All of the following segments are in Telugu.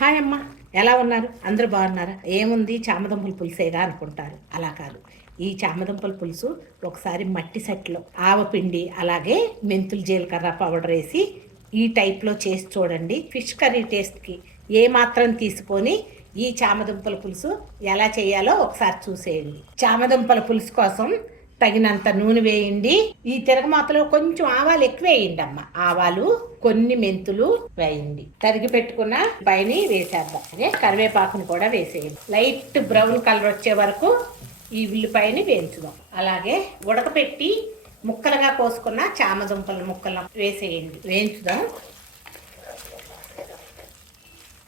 హాయ్ అమ్మ ఎలా ఉన్నారు? అందరూ బాగున్నారా? ఏముంది? చామదుంపల పులుసేగా అనుకుంటారు. అలా కాదు. ఈ చామదుంపల పులుసు ఒకసారి మట్టి సెట్లో ఆవపిండి అలాగే మెంతులు జీలకర్ర పౌడర్ వేసి ఈ టైప్లో చేసి చూడండి. ఫిష్ కర్రీ టేస్ట్కి ఏ మాత్రం తీసుకొని ఈ చామదుంపల పులుసు ఎలా చేయాలో ఒకసారి చూసేయండి. చామదుంపల పులుసు కోసం తగినంత నూనె వేయండి. ఈ తిరగమాతలో కొంచెం ఆవాలు ఎక్కువ వేయండి అమ్మ ఆవాలు కొన్ని మెంతులు వేయండి. తరిగి పెట్టుకున్న పైన వేసేద్దాం. అదే కరివేపాకును కూడా వేసేయండి. లైట్ బ్రౌన్ కలర్ వచ్చే వరకు ఈ ఉల్లిపాయని వేయించుదాం. అలాగే ఉడకపెట్టి ముక్కలుగా కోసుకున్న చామదుంపల ముక్కలు వేసేయండి. వేయించుదాం.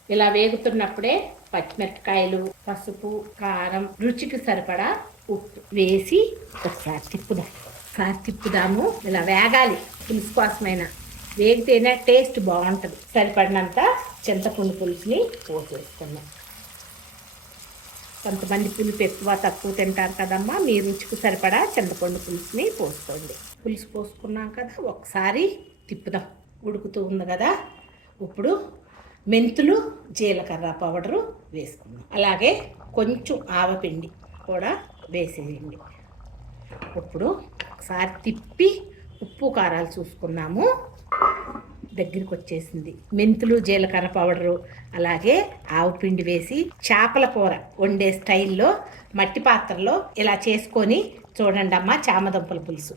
ఇలా వేగుతున్నప్పుడే పచ్చిమిరపకాయలు పసుపు కారం రుచికి సరిపడా ఉప్పు వేసి ఒకసారి తిప్పుదాం. ఒకసారి తిప్పుదాము. ఇలా వేగాలి. పులుసు కోసమైనా. వేగితేనే టేస్ట్ బాగుంటుంది. సరిపడినంత చింతపండు పులుసుని పోసేసుకుందాం. కొంతమంది పులుపు ఎక్కువ తక్కువ తింటారు కదమ్మా. మీ రుచికి సరిపడా చింతపండు పులుసుని పోసుకోండి. పులుసు పోసుకున్నాం కదా ఒకసారి తిప్పుదాం. ఉడుకుతూ ఉంది కదా. ఇప్పుడు మెంతులు జీలకర్ర పౌడరు వేసుకుందాం. అలాగే కొంచెం ఆవపిండి కూడా వేసేయండి ఇప్పుడు ఒకసారి తిప్పి ఉప్పు కారాలు చూసుకున్నాము దగ్గరికి వచ్చేసింది మెంతులు జీలకర్ర పౌడరు అలాగే ఆవు పిండి వేసి చేపల కూర వండే స్టైల్లో మట్టి పాత్రలో ఇలా చేసుకొని చూడండి అమ్మ చామదుంపల పులుసు.